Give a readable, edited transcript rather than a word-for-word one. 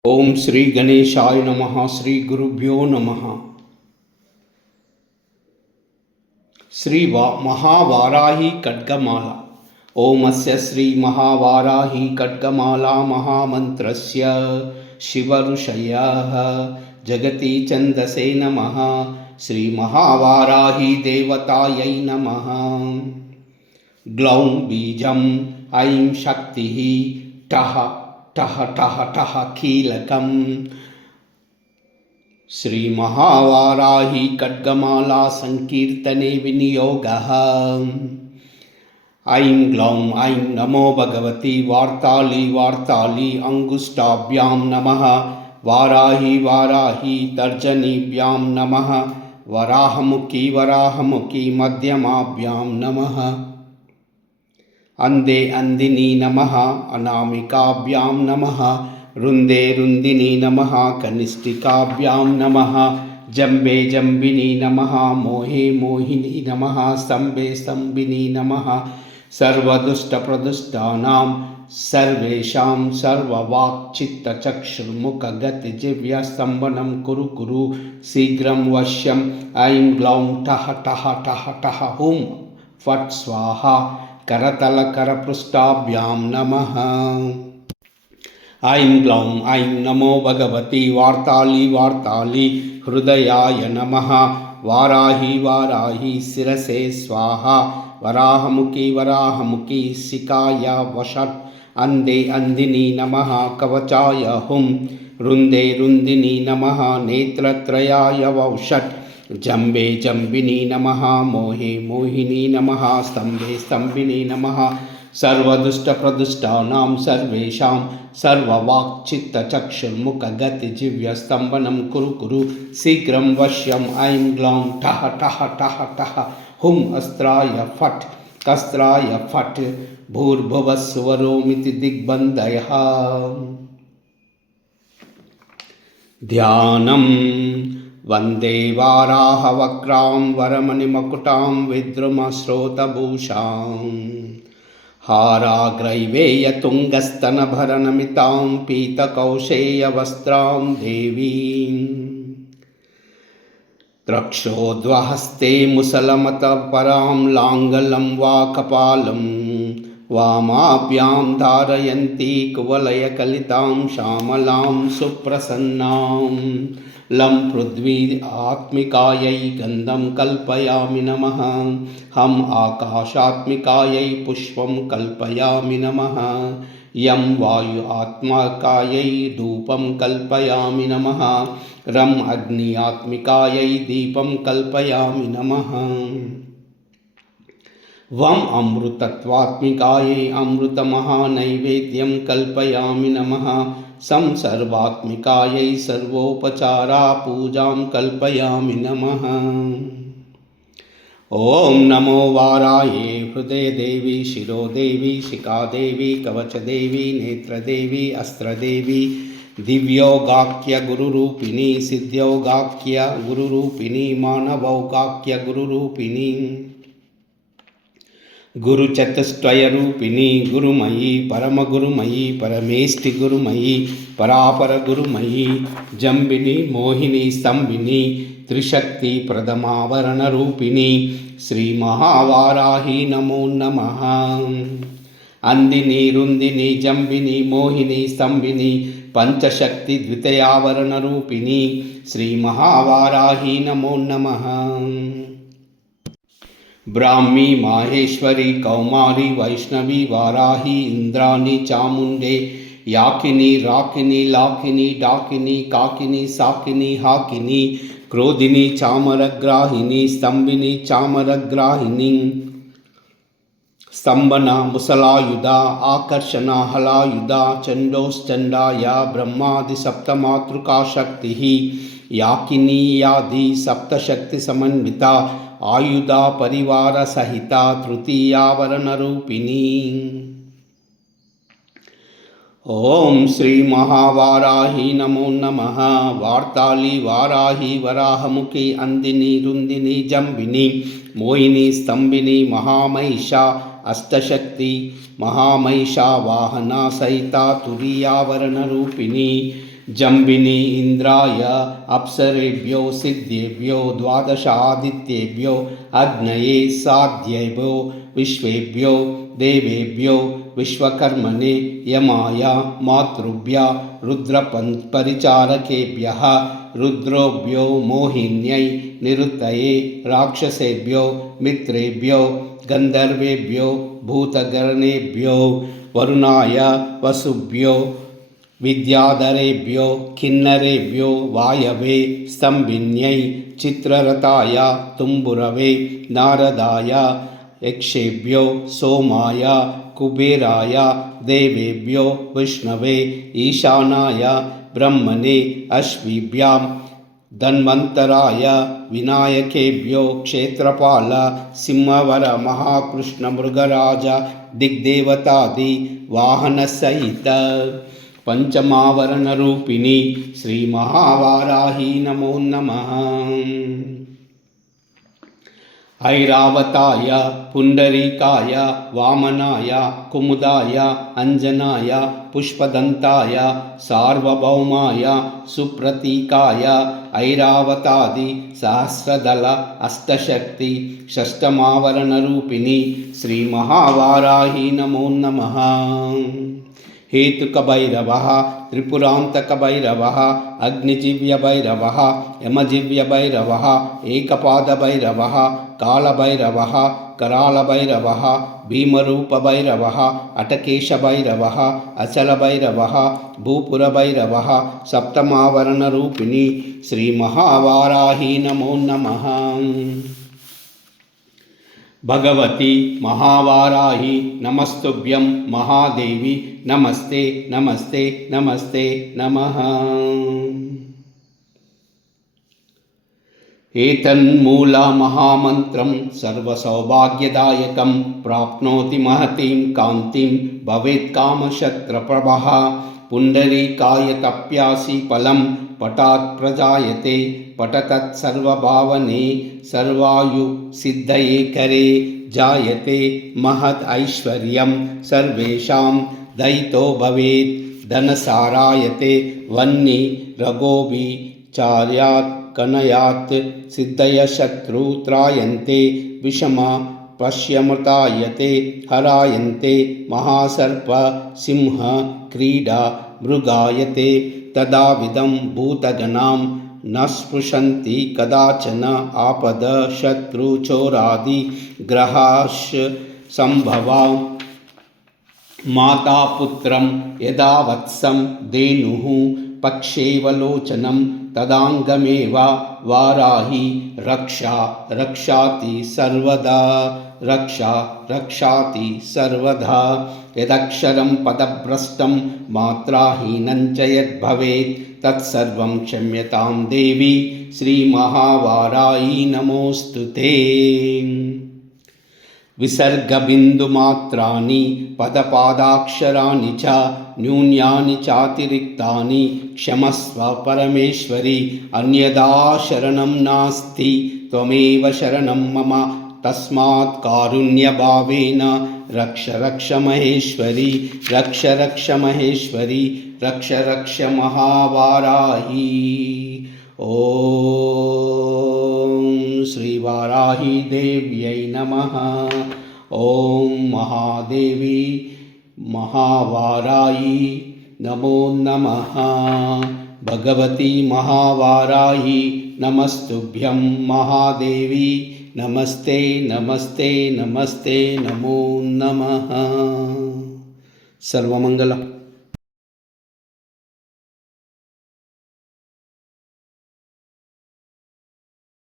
ओम श्री गणेशाय नमः। श्री गुरुभ्यो नमः। महावाराही खड्गमाला। ओमस्य श्री महावाराही खड्गमाला महामन्त्रस्य शिवऋषयः जगति छन्दसे नमः। श्री महावाराही देवतायै नमः। ग्लौं बीजम् ऐं शक्तिः ठः ठः ठः ठः कीलकम्। श्री महावाराही खड्गमाला संकीर्तने विनियोगः। ऐं ग्लौं ऐं नमो भगवती वार्ताली वार्ताली अंगुष्ठाभ्यां नमः। वाराही वाराही तर्जनीभ्यां नमः। वराहमुखी वराहमुखी मध्यमाभ्यां नमः। अंदे अंदिनी नमः। अनामिकाभ्यां नमः। रुंदे रुंदिनी नमः। कनिष्ठिकाभ्यां नमः। जम्बे जम्बिनी नमः। मोहे मोहिनी नमः। स्तंभे स्तंभिनी नमः। सर्वदुष्टप्रदुष्टानां सर्वेषां सर्ववाक्चित्तचक्षुर्मुखगतिजिह्वास्तम्भनं कुरु कुरु शीघ्रं वश्यम्। ऐं ग्लौं ठः ठः ठः ठः हुं फट् स्वाहा। करतलकरपृष्ठाभ्यां नमः। ऐं ग्लौं ऐं नमो भगवती वार्ताली वार्ताली हृदयाय नमः। वाराही वाराही शिरसे स्वाहा। वराहमुखी वराहमुखी शिखाय वषट्। अंदे अंदिनी नमः। कवचाय हुं। रुंदे रुंदिनी नमः। नेत्रत्रयाय वौषट्। जम्बे जम्बिनी नमः। मोहे मोहिनी नमः। स्तंभे स्तंभिनी नमः। सर्वदुष्टप्रदुष्टानां सर्वेषां सर्ववाक्चित्तचक्षुर्मुखगतिजिह्वास्तम्भनं कुरु कुरु शीघ्रं वश्यम्। ऐं ग्लौं ठः ठः ठः ठः हुं अस्त्राय फट् कस्त्राय फट्। भूर्भुवस्सुवरोमिति दिग्बन्धयः। ध्यानम् वन्दे वाराहवक्त्रां वरमणिमकुटां विद्रुमश्रोतभूषां। हाराग्रैवेयतुङ्गस्तनभरनमितां पीतकौशेयवस्त्रां देवीं। द्रक्षोद्वहस्ते मुसलमतपरां लाङ्गलं वा कपालं। वामाभ्यां धारयन्ती कुवलयकलितां श्यामलां सुप्रसन्नां। लं पृथ्वी आत्मिकायै गन्धं कल्पयामि नमः। हम आकाशात्मिकायै पुष्पं कल्पयामि नमः। यं वायु आत्मिकायै धूपं कल्पयामि नमः। रं अग्नि आत्मिकायै दीपं कल्पयामि नमः। वं अमृतत्वात्मिकायै अमृतमहानैवेद्यं कल्पयामि नमः। सं सर्वात्मिकायै सर्वोपचारा पूजां कल्पयामि नमः। ओम नमो वाराये हृदयदेवी शिरोदेवी शिखादेवी कवचदेवी नेत्रदेवी अस्त्रदेवी दिव्योगाख्य गुरुरूपिणी सिद्ध्योगाख्य गुरुरूपिणी मानवौगाख्य गुरुरूपिणी गुरुचतुष्टयरूपिणी गुरुमयी परमगुरुमयी परमेष्टि गुरुमयी परापर गुरुमयी जम्बिनी मोहिनी स्तंभिनी त्रिशक्ति प्रदमावरण रूपिणी श्री महावाराही नमो नमः। अंदिनी रुंदिनी जम्बिनी मोहिनी स्तंभिनी पंचशक्ति द्वितीयावरण रूपिणी श्री महावाराही नमो नमः। ब्राह्मी माहेश्वरी कौमारी वैष्णवी वाराही इंद्राणी चामुंडे याकिनी राकिनी लाकिनी डाकिनी काकिनी साकिनी हाकिनी क्रोधिनी चामरग्राहिनी स्तंभिनी चामरग्राहिनी स्तंभना मुसलायुधा आकर्षणा हलायुधा चंडोश्चंडाया ब्रह्मादि सप्तमातृका शक्ति याकिनी यादि सप्तशक्ति समन्विता आयुधा परिवार सहिता तृतीयावरण रूपिणी। ओम श्री महावाराही नमो नमः। वार्ताली वाराही वराहमुखी अंदिनी रुंदिनी जम्बिनी मोहिनी स्तंभिनी महामहिषा अष्टशक्ति महामहिषा वाहना सहिता तुरीयावरण रूपिणी जम्बिनी इन्द्राय अप्सरेभ्यो सिद्धेभ्यो द्वादशादित्येभ्यो अग्नये साध्येभ्यो विश्वेभ्यो देवेभ्यो विश्वकर्मणे यमाय मातृभ्य रुद्रपरिचारकेभ्यः रुद्रोभ्यो मोहिन्यै निरुतये राक्षसेभ्यो मित्रेभ्यो गन्धर्वेभ्यो भूतगणेभ्यो वरुणाय वसुभ्यो विद्याधरेभ्यो किन्नरेभ्यो वायवे स्तम्भिन्यै चित्ररथाय तुम्बुरवे नारदाय यक्षेभ्यो सोमाय कुबेराय देवेभ्यो विष्णवे ईशानाय ब्रह्मणे अश्विभ्यां धन्वन्तराय विनायकेभ्यो क्षेत्रपाल सिंहवर महाकृष्ण मृगराज दिग्देवतादि वाहनसहित पंचमावरणरूपिणी श्री महावाराही नमो नमः। ऐरावताय पुंडरीकाय वामनाय कुमुदाय अंजनाय पुष्पदंताय सार्वभौमाय सुप्रतीकाय ऐरावतादि सहस्रदल अष्टशक्ति षष्ठमावरणरूपिणी श्री महावाराही नमो नमः। हेतुकभैरवः त्रिपुरान्तकभैरवः अग्निजिव्यभैरवः यमजिव्यभैरवः एकपादभैरवः कालभैरवः करालभैरवः भीमरूपभैरवः अटकेशभैरवः अचलभैरवः भूपुरभैरवः सप्तमावरणरूपिणी श्रीमहावाराही नमो नमः। भगवती महावाराही नमस्तुभ्यं महादेवी नमस्ते नमस्ते नमस्ते नमः। एतन्मूलमहामन्त्रं सर्वसौभाग्यदायकं प्राप्नोति महतीं कान्तिं भवेत् कामशत्रप्रभः। पुण्डरीकाय तप्यासि फलं पठात् प्रजायते पठतत् सर्वभावने सर्वायु सिद्धये करे जायते महत् ऐश्वर्यं सर्वेषां दयितो भवेत् धनसारायते वह्नि रघोभि चार्यात् कनयात् सिद्धय शत्रु त्रायन्ते विषमा पश्यमृतायते हरायन्ते महासर्प सिंह क्रीडा मृगायते तदाविधं भूतगणां न स्पृशन्ति कदाचन आपद शत्रु चोरादि ग्रहाश् संभवा माता पुत्रं यदा वत्सं धेनुः पक्षेवलोचनं तदांगमेव वाराही रक्षा रक्षाति सर्वदा रक्षा रक्षाति सर्वदा। यदक्षरं पदभ्रष्टं मात्राहीनं च यद्भवेत् तत्सर्वं क्षम्यतां देवी श्रीमहावाराही नमोऽस्तुते। विसर्गबिन्दुमात्राणि पदपादाक्षराणि च न्यून्यानि चातिरिक्तानि क्षमस्व परमेश्वरि अन्यदा शरणं नास्ति त्वमेव शरणं मम तस्मात् कारुण्यभावेन रक्ष रक्ष महेश्वरी रक्ष रक्ष महेश्वरी रक्ष रक्ष महावाराही। ओम श्री वाराही देव्यै नमः। ओम महादेवी महावाराही नमो नमः। भगवती महावाराही नमस्तुभ्यं महादेवी नमस्ते नमस्ते नमस्ते नमो नमः। सर्वमंगलम्।